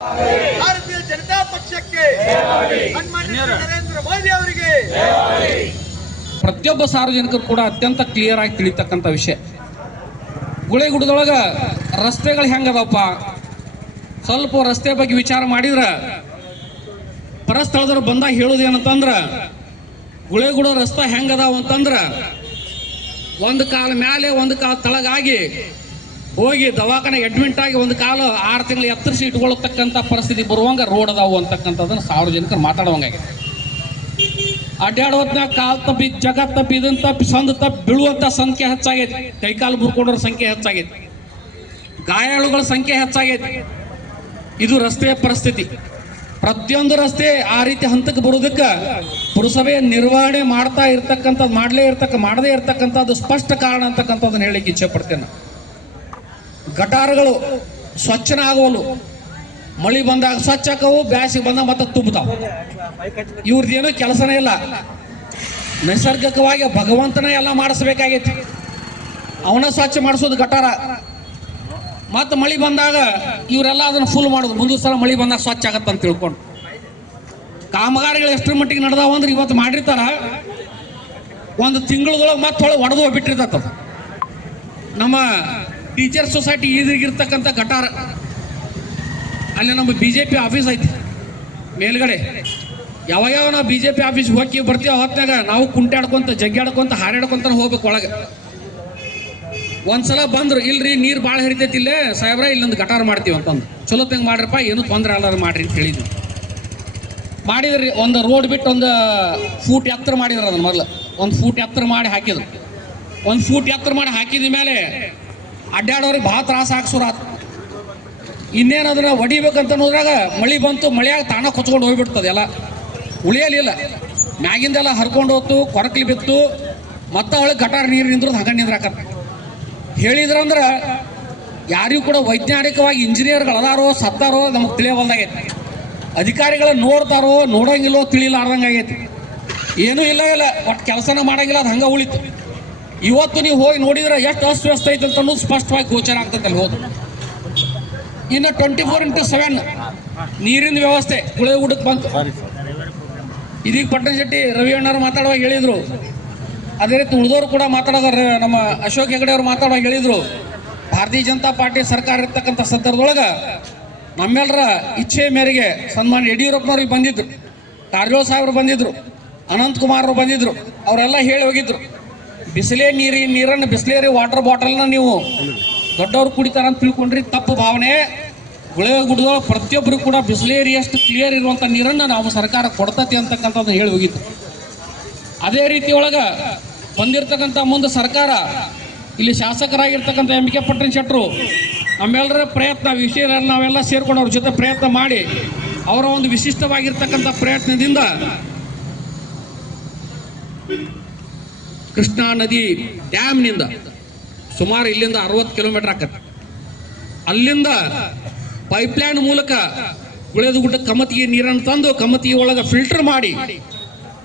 ಭಾರತೀಯ ಜನತಾ ಪಕ್ಷಕ್ಕೆ, ಸನ್ಮಾನ್ಯ ನರೇಂದ್ರ ಮೋದಿ ಅವರಿಗೆ. ಪ್ರತಿಯೊಬ್ಬ ಸಾರ್ವಜನಿಕರು ಕೂಡ ಅತ್ಯಂತ ಕ್ಲಿಯರ್ ಆಗಿ ತಿಳಿತಕ್ಕಂಥ ವಿಷಯ. ಗುಳೆಗುಡದೊಳಗ ರಸ್ತೆಗಳು ಹೆಂಗದಪ್ಪ, ಸ್ವಲ್ಪ ರಸ್ತೆ ಬಗ್ಗೆ ವಿಚಾರ ಮಾಡಿದ್ರ ಪರಸ್ಥಳದವ್ರು ಬಂದಾಗ ಹೇಳೋದೇನಂತಂದ್ರ ಗುಳೆಗುಡ ರಸ್ತೆ ಹೆಂಗದಾವ ಅಂತಂದ್ರ ಒಂದು ಕಾಲ ಮ್ಯಾಲೆ ಒಂದು ಕಾಲ ತಳಗಾಗಿ ಹೋಗಿ ದವಾಖಾನೆ ಅಡ್ಮಿಟ್ ಆಗಿ ಒಂದು ಕಾಲ 6 ತಿಂಗಳು ಎತ್ತರಿಸಿ ಇಟ್ಕೊಳ್ತಕ್ಕಂಥ ಪರಿಸ್ಥಿತಿ ಬರುವಂಗ ರೋಡ್ ಅದಾವು ಅಂತಕ್ಕಂಥದ್ದನ್ನು ಸಾರ್ವಜನಿಕರು ಮಾತಾಡುವಂಗಾಗಿದೆ. ಅಡ್ಡಾಡೋದ್ನಾಗ ಕಾಲ್ ತಪ್ಪಿ ಜಗ ತಪ್ಪಿ ಇದನ್ನ ತಪ್ಪಿ ಸಂದ್ ತಪ್ಪಿ ಬೀಳುವಂತ ಸಂಖ್ಯೆ ಹೆಚ್ಚಾಗೈತಿ, ಕೈಕಾಲು ಮುರ್ಕೊಂಡ್ರ ಸಂಖ್ಯೆ ಹೆಚ್ಚಾಗೈತಿ, ಗಾಯಾಳುಗಳ ಸಂಖ್ಯೆ ಹೆಚ್ಚಾಗೈತಿ. ಇದು ರಸ್ತೆಯ ಪರಿಸ್ಥಿತಿ. ಪ್ರತಿಯೊಂದು ರಸ್ತೆ ಆ ರೀತಿ ಹಂತಕ್ಕೆ ಬರೋದಕ್ಕೆ ಪುರಸಭೆ ನಿರ್ವಹಣೆ ಮಾಡ್ತಾ ಇರ್ತಕ್ಕಂಥದ್ದು ಮಾಡದೇ ಇರ್ತಕ್ಕಂಥದ್ದು ಸ್ಪಷ್ಟ ಕಾರಣ ಅಂತಕ್ಕಂಥದ್ದನ್ನು ಹೇಳಿಕ್ಕೆ ಇಚ್ಛೆ ಪಡ್ತೇನೆ. ಗಟಾರಗಳು ಸ್ವಚ್ಛನ ಆಗುವಲು, ಮಳಿ ಬಂದಾಗ ಸ್ವಚ್ಛ ಆಕವು, ಬ್ಯಾಸಿಗೆ ಬಂದಾಗ ಮತ್ತೆ ತುಂಬುತ್ತಾವ. ಇವ್ರದ್ದೇನೋ ಕೆಲಸನೇ ಇಲ್ಲ. ನೈಸರ್ಗಿಕವಾಗಿ ಭಗವಂತನೇ ಎಲ್ಲ ಮಾಡಿಸ್ಬೇಕಾಗೈತಿ. ಅವನ ಸ್ವಚ್ಛ ಮಾಡಿಸೋದು ಗಟಾರ. ಮತ್ತೆ ಮಳಿ ಬಂದಾಗ ಇವರೆಲ್ಲ ಅದನ್ನು ಫುಲ್ ಮಾಡೋದು, ಮುಂದಿನ ಸಲ ಮಳಿ ಬಂದಾಗ ಸ್ವಚ್ಛ ಆಗತ್ತಂತ ತಿಳ್ಕೊಂಡು. ಕಾಮಗಾರಿಗಳು ಎಷ್ಟರ ಮಟ್ಟಿಗೆ ನಡೆದಾವ ಅಂದ್ರೆ ಇವತ್ತು ಮಾಡಿರ್ತಾರ, ಒಂದು ತಿಂಗಳದೊಳಗೆ ಮತ್ತೆ ಒಡೆದು ಬಿಟ್ಟಿರ್ತದ. ನಮ್ಮ ಟೀಚರ್ ಸೊಸೈಟಿ ಈದಿಗಿರ್ತಕ್ಕಂಥ ಗಟಾರ, ಅಲ್ಲಿ ನಮ್ಮ BJP ಆಫೀಸ್ ಐತಿ ಮೇಲ್ಗಡೆ. ಯಾವಾಗ ನಾವು BJP ಆಫೀಸ್ಗೆ ಹೋಗಿ ಬರ್ತೀವಿ ಹೊತ್ನಾಗ ನಾವು ಕುಂಟಾಡ್ಕೊಂತ ಜಗ್ಗಾಡ್ಕೊಂತ ಹಾರಾಡ್ಕೊಂತ ಹೋಗ್ಬೇಕು ಒಳಗೆ. ಒಂದ್ಸಲ ಬಂದ್ರು, ಇಲ್ರಿ ನೀರು ಭಾಳ ಹರಿತೈತಿ ಇಲ್ಲೇ ಸಾಹೇಬ್ರ, ಇಲ್ಲೊಂದು ಗಟಾರ ಮಾಡ್ತೀವಿ ಅಂತಂದು. ಚಲೋ ತಂಗ ಮಾಡ್ರಪ್ಪ, ಏನು ತೊಂದರೆ ಅಲ್ಲ ಮಾಡ್ರಿ ಅಂತ ಹೇಳಿದ್ವಿ. ಮಾಡಿದ್ರಿ, ಒಂದು ರೋಡ್ ಬಿಟ್ಟು ಒಂದು ಫೂಟ್ ಎತ್ತರ ಮಾಡಿದ್ರು. ಅದನ್ನ ಮೊದಲು 1 ಫೂಟ್ ಎತ್ತರ ಮಾಡಿ ಹಾಕಿದ್ರು. 1 ಫೂಟ್ ಎತ್ತರ ಮಾಡಿ ಹಾಕಿದ ಮೇಲೆ ಅಡ್ಡಾಡೋರಿಗೆ ಭಾಳ ತ್ರಾಸ ಹಾಕ್ಸೋರಾತು. ಇನ್ನೇನು ಅದನ್ನ ಹೊಡಿಬೇಕಂತ ನೋಡಿದಾಗ ಮಳಿ ಬಂತು, ಮಳೆಯಾಗ ತಾಣ ಕೊಚ್ಕೊಂಡು ಹೋಗ್ಬಿಡ್ತದೆ, ಎಲ್ಲ ಉಳಿಯಲಿಲ್ಲ. ಮ್ಯಾಗಿಂದೆಲ್ಲ ಹರ್ಕೊಂಡು ಹೋತು, ಕೊರಕಲಿ ಬಿತ್ತು, ಮತ್ತೆ ಅವಳಿಗೆ ಗಟಾರ ನೀರು ನಿಂದ್ರದು ಹಂಗ ನಿಂದ್ರಾಕತ್ತ. ಹೇಳಿದ್ರಂದ್ರೆ ಯಾರಿಗೂ ಕೂಡ ವೈಜ್ಞಾನಿಕವಾಗಿ ಇಂಜಿನಿಯರ್ಗಳು ಅದಾರೋ ಸತ್ತಾರೋ ನಮಗೆ ತಿಳಿಯವಲ್ದಾಗೈತಿ. ಅಧಿಕಾರಿಗಳು ನೋಡ್ತಾರೋ ನೋಡಂಗಿಲ್ಲೋ ತಿಳಿಲಾರ್ದಂಗಾಗೈತಿ. ಏನೂ ಇಲ್ಲ ಒಟ್ಟು ಕೆಲಸನ ಮಾಡಂಗಿಲ್ಲ, ಅದು ಹಂಗೆ ಉಳಿತು. ಇವತ್ತು ನೀವು ಹೋಗಿ ನೋಡಿದ್ರೆ ಎಷ್ಟು ಅಸ್ತವ್ಯಸ್ತ ಐತೆ ಅಂತ ಅನ್ನೋದು ಸ್ಪಷ್ಟವಾಗಿ ಗೋಚರ ಆಗ್ತೈತೆ ಅಲ್ಲಿ ಹೋದು. ಇನ್ನು 24x7 ನೀರಿನ ವ್ಯವಸ್ಥೆ ಗುಳೆಗುಡಕ್ಕೆ ಬಂತು. ಇದೀಗ ಪಟ್ಟಣ ಶೆಟ್ಟಿ ರವಿ ಅಣ್ಣವ್ರು ಮಾತಾಡುವಾಗ ಹೇಳಿದರು, ಅದೇ ರೀತಿ ಉಳಿದವರು ಕೂಡ ಮಾತಾಡೋರು, ನಮ್ಮ ಅಶೋಕ್ ಹೆಗಡೆ ಅವರು ಮಾತಾಡುವಾಗ ಹೇಳಿದರು, ಭಾರತೀಯ ಜನತಾ ಪಾರ್ಟಿ ಸರ್ಕಾರ ಇರ್ತಕ್ಕಂಥ ಸಂದರ್ಭದೊಳಗೆ ನಮ್ಮೆಲ್ಲರ ಇಚ್ಛೆ ಮೇರೆಗೆ ಸನ್ಮಾನ್ಯ ಯಡಿಯೂರಪ್ಪನವ್ರಿಗೆ ಬಂದಿದ್ರು, ಕಾರಜೋಳ ಸಾಹೇಬರು ಬಂದಿದ್ರು, ಅನಂತಕುಮಾರ್ ಅವರು ಬಂದಿದ್ರು. ಅವರೆಲ್ಲ ಹೇಳಿ ಹೋಗಿದ್ರು, ನೀರನ್ನು ಬಿಸ್ಲೇರಿ ವಾಟರ್ ಬಾಟಲ್ನ ನೀವು ದೊಡ್ಡವ್ರು ಕುಡಿತಾರ ಅಂತ ತಿಳ್ಕೊಂಡ್ರಿ, ತಪ್ಪು ಭಾವನೆ. ಗುಳೆಗುಡದೊಳಗೆ ಪ್ರತಿಯೊಬ್ಬರು ಕೂಡ ಬಿಸ್ಲೇರಿಯಷ್ಟು ಕ್ಲಿಯರ್ ಇರುವಂಥ ನೀರನ್ನು ನಾವು ಸರ್ಕಾರ ಕೊಡ್ತತಿ ಅಂತಕ್ಕಂಥದ್ದು ಹೇಳಿ ಹೋಗಿತ್ತು. ಅದೇ ರೀತಿ ಒಳಗೆ ಬಂದಿರತಕ್ಕಂಥ ಮುಂದೆ ಸರ್ಕಾರ ಇಲ್ಲಿ ಶಾಸಕರಾಗಿರ್ತಕ್ಕಂಥ ಎಂ ಕೆ ಪಟ್ಟಣ ಶೆಟ್ಟರು ನಮ್ಮೆಲ್ಲರ ಪ್ರಯತ್ನ ವಿಷಯ ನಾವೆಲ್ಲ ಸೇರ್ಕೊಂಡು ಅವ್ರ ಜೊತೆ ಪ್ರಯತ್ನ ಮಾಡಿ ಅವರ ಒಂದು ವಿಶಿಷ್ಟವಾಗಿರ್ತಕ್ಕಂಥ ಪ್ರಯತ್ನದಿಂದ ಕೃಷ್ಣಾ ನದಿ ಡ್ಯಾಮ್ನಿಂದ ಸುಮಾರು ಇಲ್ಲಿಂದ 60 ಕಿಲೋಮೀಟರ್ ಆಕತ್ತೆ. ಅಲ್ಲಿಂದ ಪೈಪ್ಲೈನ್ ಮೂಲಕ ಗುಳೆಗುಡ್ಡ ಕಮತಿಗೆ ನೀರನ್ನು ತಂದು ಕಮತಿಗೆ ಒಳಗೆ ಫಿಲ್ಟರ್ ಮಾಡಿ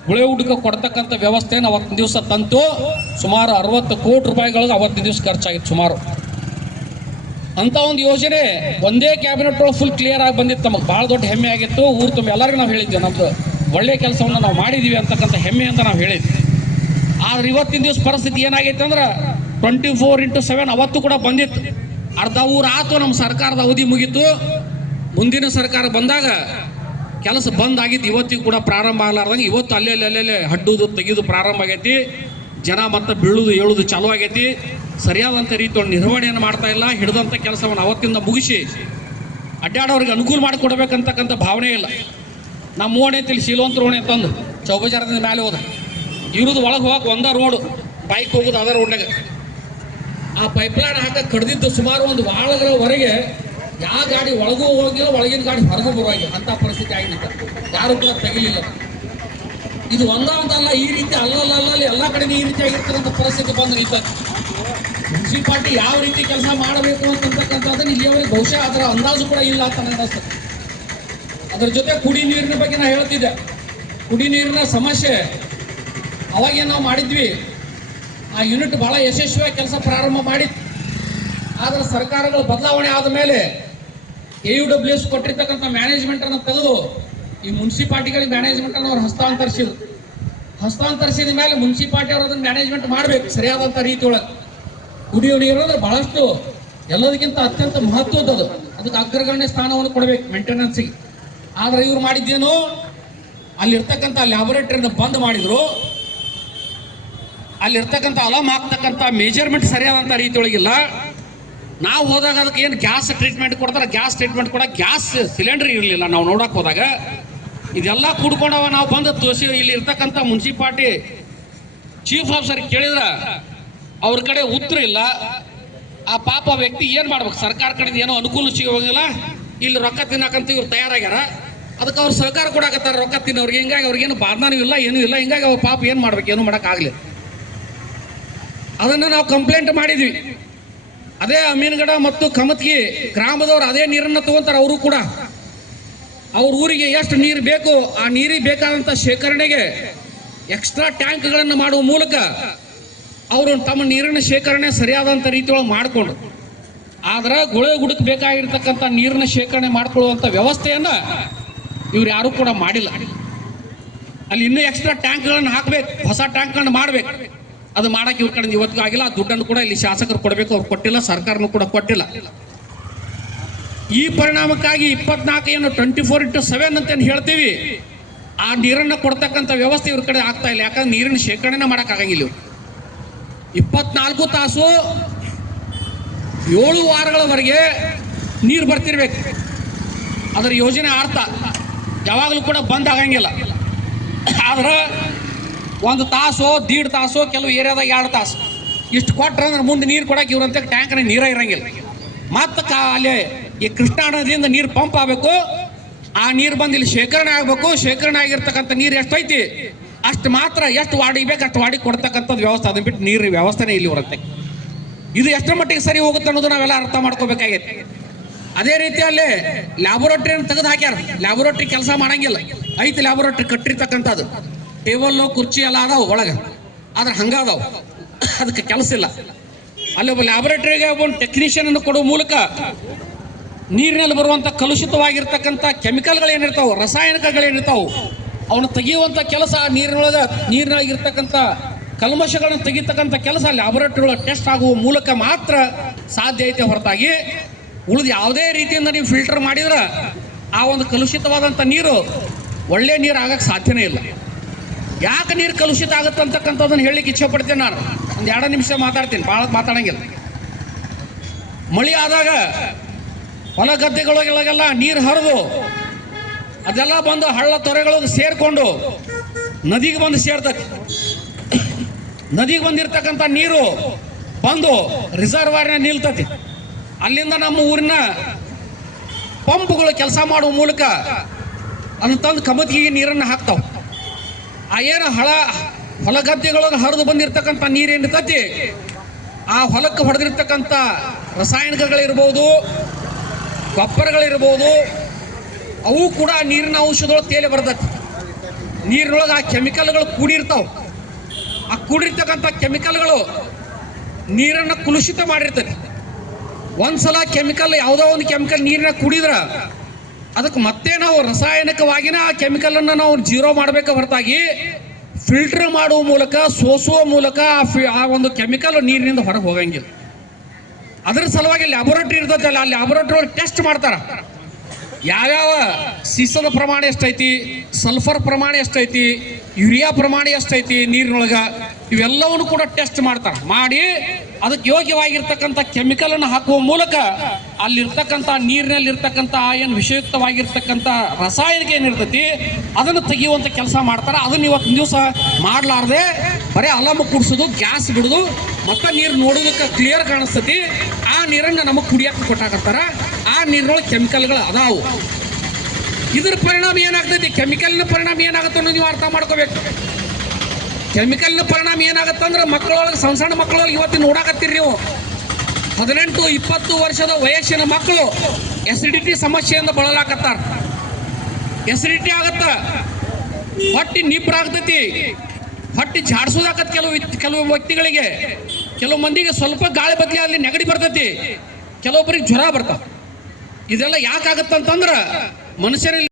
ಗುಳೆಗುಡ್ಡಕ್ಕೆ ಕೊಡ್ತಕ್ಕಂಥ ವ್ಯವಸ್ಥೆಯನ್ನು ಅವತ್ತಿನ ದಿವಸ ತಂತು. ಸುಮಾರು 60 ಕೋಟಿ ರೂಪಾಯಿಗಳಿಗೆ ಅವತ್ತಿನ ದಿವಸ ಖರ್ಚಾಗಿತ್ತು ಸುಮಾರು. ಅಂತ ಒಂದು ಯೋಜನೆ ಒಂದೇ ಕ್ಯಾಬಿನೆಟ್ ಒಳಗೆ ಫುಲ್ ಕ್ಲಿಯರ್ ಆಗಿ ಬಂದಿತ್ತು. ನಮಗೆ ಭಾಳ ದೊಡ್ಡ ಹೆಮ್ಮೆ ಆಗಿತ್ತು. ಊರು ತುಂಬ ಎಲ್ಲರಿಗೂ ನಾವು ಹೇಳಿದ್ವಿ, ನಮ್ಮದು ಒಳ್ಳೆಯ ಕೆಲಸವನ್ನು ನಾವು ಮಾಡಿದ್ದೀವಿ ಅಂತಕ್ಕಂಥ ಹೆಮ್ಮೆ ಅಂತ ನಾವು ಹೇಳಿದ್ವಿ. ಆದ್ರೆ ಇವತ್ತಿನ ದಿವಸ ಪರಿಸ್ಥಿತಿ ಏನಾಗೈತೆ ಅಂದ್ರೆ 24x7 ಅವತ್ತು ಕೂಡ ಬಂದಿತ್ತು. ಅರ್ಧ ಊರು ಆತು, ನಮ್ಮ ಸರ್ಕಾರದ ಅವಧಿ ಮುಗೀತು. ಮುಂದಿನ ಸರ್ಕಾರ ಬಂದಾಗ ಕೆಲಸ ಬಂದ್ ಆಗಿತ್ತು. ಇವತ್ತಿಗೂ ಕೂಡ ಪ್ರಾರಂಭ ಆಗಲಾರ್ದಂಗೆ ಇವತ್ತು ಅಲ್ಲೇ ಹಡ್ಡುದು ತೆಗೆದು ಪ್ರಾರಂಭ ಆಗೈತಿ. ಜನ ಮತ್ತೆ ಬೀಳುದು ಏಳುದು ಚಾಲು ಆಗೈತಿ. ಸರಿಯಾದಂಥ ರೀತಿಯಲ್ಲಿ ನಿರ್ವಹಣೆಯನ್ನು ಮಾಡ್ತಾ ಇಲ್ಲ. ಹಿಡಿದಂಥ ಕೆಲಸವನ್ನು ಅವತ್ತಿಂದ ಮುಗಿಸಿ ಅಡ್ಡಾಡೋರಿಗೆ ಅನುಕೂಲ ಮಾಡಿಕೊಡ್ಬೇಕಂತಕ್ಕಂಥ ಭಾವನೆ ಇಲ್ಲ. ನಮ್ಮ ಓಣೆ ಐತಿ ಶೀಲವಂತರ ಓಣೆ ಅಂತಂದು ಚೌಬಜಾರದಿಂದ ಮೇಲೆ ಹೋದ, ಇವ್ರದ್ದು ಒಳಗೆ ಹೋಗಕ್ಕೆ ಒಂದ ರೋಡು, ಬೈಕ್ ಹೋಗೋದು ಅದ ರೋಡ್ನಾಗ. ಆ ಪೈಪ್ಲೈನ್ ಹಾಕಕ್ಕೆ ಕಡ್ದಿದ್ದು ಸುಮಾರು ಒಂದು ವಾಳಗರವರೆಗೆ ಯಾವ ಗಾಡಿ ಒಳಗೂ ಹೋಗಿಲ್ಲ, ಒಳಗಿನ ಗಾಡಿ ಹೊರಗೂ ಬರುವಾಗಿಲ್ಲ. ಅಂಥ ಪರಿಸ್ಥಿತಿ ಆಗಿತ್ತು. ಯಾರು ಕೂಡ ತೆಗಿಲಿಲ್ಲ. ಇದು ಒಂದಲ್ಲ, ಈ ರೀತಿ ಅಲ್ಲಲ್ಲಿ ಎಲ್ಲ ಕಡೆ ಈ ರೀತಿ ಆಗಿರ್ತಕ್ಕಂಥ ಪರಿಸ್ಥಿತಿ ಬಂದು ನಿಂತದ್ದು. ಮುನ್ಸಿಪಾಲ್ಟಿ ಯಾವ ರೀತಿ ಕೆಲಸ ಮಾಡಬೇಕು ಅಂತಕ್ಕಂಥದ್ದನ್ನು ಇಲ್ಲಿಯವರೆಗೆ ಬಹುಶಃ ಅದರ ಅಂದಾಜು ಕೂಡ ಇಲ್ಲ ಅಂತ ನನಗೆ ಅನಿಸ್ತದೆ. ಅದ್ರ ಜೊತೆ ಕುಡಿ ನೀರಿನ ಬಗ್ಗೆ ನಾನು ಹೇಳ್ತಿದ್ದೆ. ಕುಡಿ ನೀರಿನ ಸಮಸ್ಯೆ ಅವಾಗೇನು ನಾವು ಮಾಡಿದ್ವಿ, ಆ ಯೂನಿಟ್ ಭಾಳ ಯಶಸ್ವಿಯಾಗಿ ಕೆಲಸ ಪ್ರಾರಂಭ ಮಾಡಿತ್ತು. ಆದರೆ ಸರ್ಕಾರಗಳು ಬದಲಾವಣೆ ಆದ ಮೇಲೆ AUWS ಕೊಟ್ಟಿರ್ತಕ್ಕಂಥ ಮ್ಯಾನೇಜ್ಮೆಂಟ್ ಅನ್ನು ತೆಗೆದು ಈ ಮುನ್ಸಿಪಾಲಿಟಿಗಳಿಗೆ ಮ್ಯಾನೇಜ್ಮೆಂಟ್ ಅನ್ನು ಅವ್ರು ಹಸ್ತಾಂತರಿಸಿದ ಮೇಲೆ ಮುನ್ಸಿಪಾಲಿಟಿ ಅವರು ಅದನ್ನ ಮ್ಯಾನೇಜ್ಮೆಂಟ್ ಮಾಡ್ಬೇಕು ಸರಿಯಾದಂಥ ರೀತಿ ಒಳಗೆ. ಕುಡಿಯುವ ನೀರು ಅಂದ್ರೆ ಬಹಳಷ್ಟು ಎಲ್ಲದಕ್ಕಿಂತ ಅತ್ಯಂತ ಮಹತ್ವದ್ದು, ಅದಕ್ಕೆ ಅಗ್ರಗಣ್ಯ ಸ್ಥಾನವನ್ನು ಕೊಡಬೇಕು ಮೇಂಟೆನೆನ್ಸ್ಗೆ. ಆದ್ರೆ ಇವ್ರು ಮಾಡಿದ್ದೇನು, ಅಲ್ಲಿರ್ತಕ್ಕಂಥ ಲ್ಯಾಬೊರೇಟರಿನ ಬಂದ್ ಮಾಡಿದ್ರು, ಅಲ್ಲಿರ್ತಕ್ಕಂಥ ಅಲಾಮ್ ಹಾಕ್ತಕ್ಕಂಥ ಮೆಜರ್ಮೆಂಟ್ ಸರಿಯಾದಂಥ ರೀತಿ ಒಳಗಿಲ್ಲ. ನಾವು ಹೋದಾಗ ಅದಕ್ಕೆ ಏನು ಗ್ಯಾಸ್ ಟ್ರೀಟ್ಮೆಂಟ್ ಕೊಡ್ತಾರೆ, ಗ್ಯಾಸ್ ಟ್ರೀಟ್ಮೆಂಟ್ ಕೂಡ ಗ್ಯಾಸ್ ಸಿಲಿಂಡರ್ ಇರಲಿಲ್ಲ. ನಾವು ನೋಡಕ್ಕೆ ಹೋದಾಗ ಇದೆಲ್ಲ ಕೂಡ್ಕೊಂಡವ. ನಾವು ಬಂದು ತೋರಿಸಿ ಇಲ್ಲಿ ಇರ್ತಕ್ಕಂಥ ಮುನ್ಸಿಪಾಲಿಟಿ ಚೀಫ್ ಆಫೀಸರ್ ಕೇಳಿದ್ರ ಅವ್ರ ಕಡೆ ಉತ್ತರ ಇಲ್ಲ. ಆ ಪಾಪ ವ್ಯಕ್ತಿ ಏನು ಮಾಡ್ಬೇಕು, ಸರ್ಕಾರ ಕಡೆಯಿಂದ ಏನೋ ಅನುಕೂಲ ಸಿಗೋಗಿಲ್ಲ, ಇಲ್ಲಿ ರೊಕ್ಕ ತಿನ್ನಕಂತ ಇವ್ರು ತಯಾರಾಗ್ಯಾರ, ಅದಕ್ಕೆ ಅವ್ರು ಸಹಕಾರ ಕೊಡಾಕತ್ತಾರ ರೊಕ್ಕ ತಿನ್ನೋರಿಗೆ. ಹಿಂಗಾಗಿ ಅವ್ರಿಗೇನು ಬಾಧನೂ ಇಲ್ಲ, ಏನೂ ಇಲ್ಲ. ಹಿಂಗಾಗಿ ಅವ್ರ ಪಾಪ ಏನು ಮಾಡ್ಬೇಕು, ಏನು ಮಾಡೋಕ್ಕಾಗಲಿ. ಅದನ್ನು ನಾವು ಕಂಪ್ಲೇಂಟ್ ಮಾಡಿದ್ವಿ. ಅದೇ ಅಮೀನ್ಗಡ ಮತ್ತು ಕಮತ್ಗಿ ಗ್ರಾಮದವರು ಅದೇ ನೀರನ್ನು ತಗೊಂತಾರೆ. ಅವರು ಕೂಡ ಅವ್ರ ಊರಿಗೆ ಎಷ್ಟು ನೀರು ಬೇಕು ಆ ನೀರಿಗೆ ಬೇಕಾದಂಥ ಶೇಖರಣೆಗೆ ಎಕ್ಸ್ಟ್ರಾ ಟ್ಯಾಂಕ್ಗಳನ್ನು ಮಾಡುವ ಮೂಲಕ ಅವರು ತಮ್ಮ ನೀರಿನ ಶೇಖರಣೆ ಸರಿಯಾದಂಥ ರೀತಿಯೊಳಗೆ ಮಾಡಿಕೊಂಡು, ಆದ್ರೆ ಗುಡಕ್ಕೆ ಬೇಕಾಗಿರ್ತಕ್ಕಂಥ ನೀರಿನ ಶೇಖರಣೆ ಮಾಡಿಕೊಳ್ಳುವಂಥ ವ್ಯವಸ್ಥೆಯನ್ನು ಇವ್ರು ಯಾರೂ ಕೂಡ ಮಾಡಿಲ್ಲ. ಅಲ್ಲಿ ಇನ್ನೂ ಎಕ್ಸ್ಟ್ರಾ ಟ್ಯಾಂಕ್ಗಳನ್ನು ಹಾಕಬೇಕು, ಹೊಸ ಟ್ಯಾಂಕ್ಗಳನ್ನು ಮಾಡಬೇಕು. ಅದು ಮಾಡಕ್ಕೆ ಇವ್ರ ಕಡೆ ಇವತ್ತಿಗೂ ಆಗಿಲ್ಲ. ಆ ದುಡ್ಡನ್ನು ಕೂಡ ಇಲ್ಲಿ ಶಾಸಕರು ಕೊಡಬೇಕು, ಅವ್ರು ಕೊಟ್ಟಿಲ್ಲ, ಸರ್ಕಾರನೂ ಕೂಡ ಕೊಟ್ಟಿಲ್ಲ. ಈ ಪರಿಣಾಮಕ್ಕಾಗಿ 24/7 ಅಂತ ಹೇಳ್ತೀವಿ, ಆ ನೀರನ್ನು ಕೊಡ್ತಕ್ಕಂಥ ವ್ಯವಸ್ಥೆ ಇವ್ರ ಕಡೆ ಆಗ್ತಾ ಇಲ್ಲ. ಯಾಕಂದ್ರೆ ನೀರಿನ ಶೇಖರಣೆ ಮಾಡೋಕ್ಕಾಗಂಗಿಲ್ಲ. 24 ತಾಸು 7 ವಾರಗಳವರೆಗೆ ನೀರು ಬರ್ತಿರ್ಬೇಕು. ಅದರ ಯೋಜನೆ ಅರ್ಥ ಯಾವಾಗಲೂ ಕೂಡ ಬಂದ್ ಆಗಂಗಿಲ್ಲ. ಆದ್ರೆ 1 ತಾಸು 1.5 ತಾಸು, ಕೆಲವು ಏರಿಯಾದಾಗ 2 ತಾಸು ಇಷ್ಟು ಕೊಟ್ರೆ ಅಂದ್ರೆ ಮುಂದೆ ನೀರು ಕೊಡಕ್ಕೆ ಇವ್ರಂತ ಟ್ಯಾಂಕ್ನ ನೀರೇ ಇರಂಗಿಲ್ಲ. ಮತ್ತು ಅಲ್ಲಿ ಈ ಕೃಷ್ಣಾ ನದಿಯಿಂದ ನೀರು ಪಂಪ್ ಆಗಬೇಕು, ಆ ನೀರು ಬಂದು ಇಲ್ಲಿ ಶೇಖರಣೆ ಆಗಬೇಕು. ಶೇಖರಣೆ ಆಗಿರ್ತಕ್ಕಂಥ ನೀರು ಎಷ್ಟೈತಿ ಅಷ್ಟು ಮಾತ್ರ, ಎಷ್ಟು ವಾಡಿಗೆ ಬೇಕು ಅಷ್ಟು ವಾಡಿಗೆ ಕೊಡ್ತಕ್ಕಂಥದ್ದು ವ್ಯವಸ್ಥೆ. ಅದನ್ನ ಬಿಟ್ಟು ನೀರು ವ್ಯವಸ್ಥೆನೇ ಇಲ್ಲಿ ಬರುತ್ತೆ. ಇದು ಎಷ್ಟರ ಮಟ್ಟಿಗೆ ಸರಿ ಹೋಗುತ್ತೆ ಅನ್ನೋದು ನಾವೆಲ್ಲ ಅರ್ಥ ಮಾಡ್ಕೋಬೇಕಾಗೈತೆ. ಅದೇ ರೀತಿಯಲ್ಲಿ ಲ್ಯಾಬೊರೇಟರಿಯನ್ನು ತೆಗೆದು ಹಾಕ್ಯಾರ. ಲ್ಯಾಬೊರೇಟರಿ ಕೆಲಸ ಮಾಡಂಗಿಲ್ಲ. ಐತಿ ಲ್ಯಾಬೊರೇಟರಿ ಕಟ್ಟಿರ್ತಕ್ಕಂಥದ್ದು, ಟೇಬಲ್ಲು ಕುರ್ಚಿ ಎಲ್ಲ ಅದಾವು ಒಳಗೆ, ಆದ್ರೆ ಹಂಗಾದವು, ಅದಕ್ಕೆ ಕೆಲಸ ಇಲ್ಲ. ಅಲ್ಲಿ ಒಬ್ಬ ಲ್ಯಾಬೊರೇಟರಿಗೆ ಒಬ್ಬ ಟೆಕ್ನಿಷಿಯನ್ ಅನ್ನು ಕೊಡುವ ಮೂಲಕ ನೀರಿನಲ್ಲಿ ಬರುವಂಥ ಕಲುಷಿತವಾಗಿರ್ತಕ್ಕಂಥ ಕೆಮಿಕಲ್ಗಳೇನಿರ್ತಾವೆ, ರಾಸಾಯನಿಕಗಳೇನಿರ್ತಾವೆ, ಅವನು ತೆಗೆಯುವಂಥ ಕೆಲಸ, ನೀರಿನೊಳಗಿರ್ತಕ್ಕಂಥ ಕಲ್ಮಶಗಳನ್ನು ತೆಗಿತಕ್ಕಂಥ ಕೆಲಸ ಲ್ಯಾಬೊರೇಟರಿ ಒಳಗೆ ಟೆಸ್ಟ್ ಆಗುವ ಮೂಲಕ ಮಾತ್ರ ಸಾಧ್ಯ ಐತೆ. ಹೊರತಾಗಿ ಉಳಿದು ಯಾವುದೇ ರೀತಿಯಿಂದ ನೀವು ಫಿಲ್ಟರ್ ಮಾಡಿದ್ರೆ ಆ ಒಂದು ಕಲುಷಿತವಾದಂಥ ನೀರು ಒಳ್ಳೆ ನೀರು ಆಗಕ್ಕೆ ಸಾಧ್ಯನೇ ಇಲ್ಲ. ಯಾಕೆ ನೀರು ಕಲುಷಿತ ಆಗುತ್ತೆ ಅಂತಕ್ಕಂಥದ್ದನ್ನು ಹೇಳಲಿಕ್ಕೆ ಇಚ್ಛೆ ಪಡ್ತೇನೆ. ನಾನು ಒಂದು 2 ನಿಮಿಷ ಮಾತಾಡ್ತೀನಿ, ಭಾಳ ಮಾತಾಡಂಗಿಲ್ಲ. ಮಳೆ ಆದಾಗ ಹೊಲ ಗದ್ದೆಗಳಿಗೆಲ್ಲ ನೀರು ಹರಿದು ಅದೆಲ್ಲ ಬಂದು ಹಳ್ಳ ತೊರೆಗಳಿಗೆ ಸೇರಿಕೊಂಡು ನದಿಗೆ ಬಂದು ಸೇರ್ತದೆ. ನದಿಗೆ ಬಂದಿರ್ತಕ್ಕಂಥ ನೀರು ಬಂದು ರಿಸರ್ವಾಯರ್ನ ನಿಲ್ತತಿ. ಅಲ್ಲಿಂದ ನಮ್ಮ ಊರಿನ ಪಂಪ್ಗಳು ಕೆಲಸ ಮಾಡುವ ಮೂಲಕ ಅದನ್ನು ತಂದು ಕಮತ್ಗಿಗೆ ನೀರನ್ನು ಹಾಕ್ತಾವೆ. ಆ ಏನು ಹೊಲ ಗದ್ದೆಗಳಿಗೆ ಹರಿದು ಬಂದಿರತಕ್ಕಂಥ ನೀರೇನಿರ್ತತಿ, ಆ ಹೊಲಕ್ಕೆ ಹೊಡೆದಿರ್ತಕ್ಕಂಥ ರಾಸಾಯನಿಕಗಳಿರ್ಬೋದು, ಗೊಬ್ಬರಗಳಿರ್ಬೋದು, ಅವು ಕೂಡ ನೀರಿನ ಔಷಧದೊಳಗೆ ತೇಲಿ ಬರ್ತೈತಿ. ನೀರಿನೊಳಗೆ ಆ ಕೆಮಿಕಲ್ಗಳು ಕೂಡಿರ್ತಾವೆ. ಆ ಕೂಡಿರ್ತಕ್ಕಂಥ ಕೆಮಿಕಲ್ಗಳು ನೀರನ್ನು ಕಲುಷಿತ ಮಾಡಿರ್ತೈತಿ. ಒಂದ್ಸಲ ಕೆಮಿಕಲ್, ಯಾವುದೋ ಒಂದು ಕೆಮಿಕಲ್ ನೀರಿನ ಕುಡಿದ್ರೆ ಅದಕ್ಕೆ ಮತ್ತೆ ನಾವು ರಾಸಾಯನಿಕವಾಗಿನ ಆ ಕೆಮಿಕಲನ್ನು ನಾವು ಜೀರೋ ಮಾಡಬೇಕು. ಹೊರತಾಗಿ ಫಿಲ್ಟರ್ ಮಾಡುವ ಮೂಲಕ, ಸೋಸುವ ಮೂಲಕ ಆ ಒಂದು ಕೆಮಿಕಲ್ ನೀರಿನಿಂದ ಹೊರಗೆ ಹೋಗಂಗಿಲ್ಲ. ಅದರ ಸಲುವಾಗಿ ಲ್ಯಾಬೊರೇಟರಿ ಇರ್ತೈತಲ್ಲ, ಆ ಲ್ಯಾಬೊರೇಟರಿ ಟೆಸ್ಟ್ ಮಾಡ್ತಾರೆ. ಯಾವ್ಯಾವ ಸೀಸದ ಪ್ರಮಾಣ ಎಷ್ಟೈತಿ, ಸಲ್ಫರ್ ಪ್ರಮಾಣ ಎಷ್ಟೈತಿ, ಯೂರಿಯಾ ಪ್ರಮಾಣ ಎಷ್ಟೈತಿ ನೀರಿನೊಳಗೆ, ಇವೆಲ್ಲವನ್ನು ಕೂಡ ಟೆಸ್ಟ್ ಮಾಡ್ತಾರೆ. ಮಾಡಿ ಅದಕ್ಕೆ ಯೋಗ್ಯವಾಗಿರ್ತಕ್ಕಂಥ ಕೆಮಿಕಲನ್ನು ಹಾಕುವ ಮೂಲಕ ಅಲ್ಲಿರ್ತಕ್ಕಂಥ ನೀರಿನಲ್ಲಿರ್ತಕ್ಕಂಥ ಏನು ವಿಷಯುಕ್ತವಾಗಿರ್ತಕ್ಕಂಥ ರಾಸಾಯನಿಕ ಏನಿರ್ತೈತಿ ಅದನ್ನು ತೆಗೆಯುವಂಥ ಕೆಲಸ ಮಾಡ್ತಾರೆ. ಅದನ್ನು ಇವತ್ತಿನ ದಿವಸ ಮಾಡಲಾರ್ದೆ ಬರೀ ಅಲಮ ಕುಡಿಸೋದು, ಗ್ಯಾಸ್ ಬಿಡೋದು, ಮತ್ತೆ ನೀರು ನೋಡೋದಕ್ಕೆ ಕ್ಲಿಯರ್ ಕಾಣಿಸ್ತೈತಿ. ಆ ನೀರನ್ನು ನಮಗೆ ಕುಡಿಯಕ್ಕೆ ಕೊಟ್ಟಾಕತ್ತಾರ. ಆ ನೀರಿನೊಳಗೆ ಕೆಮಿಕಲ್ಗಳು ಅದಾವು. ಇದ್ರ ಪರಿಣಾಮ ಏನಾಗ್ತೈತಿ, ಕೆಮಿಕಲ್ನ ಪರಿಣಾಮ ಏನಾಗುತ್ತೆ ಅನ್ನೋದು ನೀವು ಅರ್ಥ ಮಾಡ್ಕೋಬೇಕು. ಕೆಮಿಕಲ್ನ ಪರಿಣಾಮ ಏನಾಗತ್ತಂದ್ರೆ ಮಕ್ಕಳೊಳಗೆ, ಸಣ್ಣ ಸಣ್ಣ ಮಕ್ಕಳೊಳಗೆ ಇವತ್ತಿನ ನೋಡಾಕತ್ತೀರಿ ನೀವು. 18-20 ವರ್ಷದ ವಯಸ್ಸಿನ ಮಕ್ಕಳು ಎಸಿಡಿಟಿ ಸಮಸ್ಯೆಯಿಂದ ಬಳಲಾಕತ್ತಾರ. ಎಸಿಡಿಟಿ ಆಗತ್ತ, ಹೊಟ್ಟಿ ನಿಬ್ರಾಗ್ತೈತಿ, ಹೊಟ್ಟಿ ಜಾಡ್ಸೋದಾಕತ್. ಕೆಲವು ವ್ಯಕ್ತಿಗಳಿಗೆ, ಕೆಲವು ಮಂದಿಗೆ ಸ್ವಲ್ಪ ಗಾಳಿ ಬದಲಿ ಅಲ್ಲಿ ನೆಗಡಿ ಬರ್ತೈತಿ, ಕೆಲವೊಬ್ಬರಿಗೆ ಜ್ವರ ಬರ್ತಾವ. ಇದೆಲ್ಲ ಯಾಕಾಗತ್ತಂತಂದ್ರ ಮನುಷ್ಯರಲ್ಲಿ